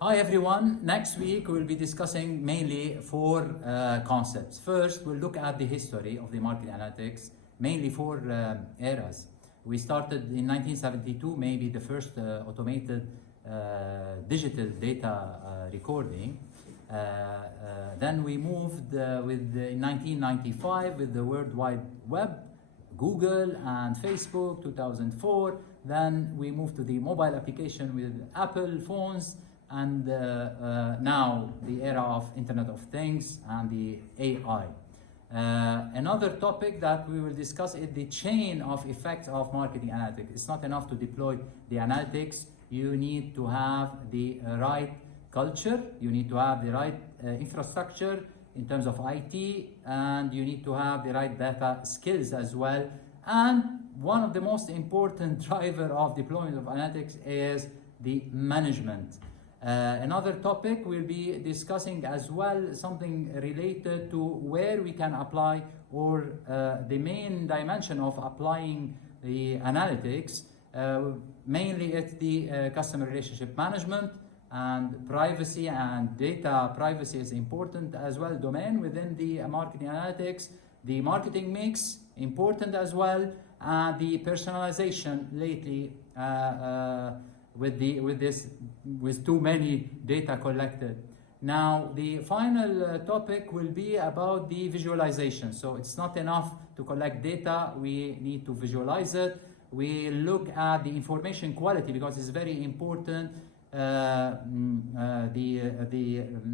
Hi everyone, next week we'll be discussing mainly four concepts. First, we'll look at the history of the market analytics, mainly four eras. We started in 1972, maybe the first automated digital data recording. Then we moved in 1995 with the World Wide Web, Google and Facebook, 2004. Then we moved to the mobile application with Apple phones, and now the era of Internet of Things and the AI. Another topic that we will discuss is the chain of effects of marketing analytics. It's not enough to deploy the analytics. You need to have the right culture, you need to have the right infrastructure in terms of IT, and you need to have the right data skills as well. And one of the most important driver of deployment of analytics is the management. Another topic we'll be discussing as well, something related to where we can apply, or the main dimension of applying the analytics. Mainly it's the customer relationship management, and privacy and data privacy is important as well domain within the marketing analytics. The marketing mix important as well, and the personalization lately with too many data collected. Now the final topic will be about the visualization. So it's not enough to collect data, we need to visualize it. We look at the information quality because it's very important.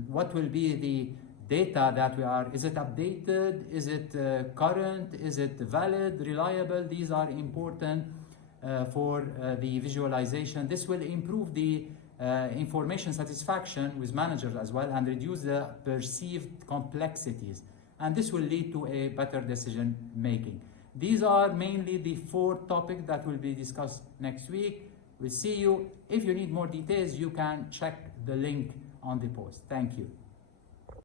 What will be the data that we are, is it updated, is it current, is it valid, reliable? These are important for the visualization. This will improve the information satisfaction with managers as well, and reduce the perceived complexities, and this will lead to a better decision making. These are mainly the four topics that will be discussed next week. We'll see you. If you need more details, you can check the link on the post. Thank you.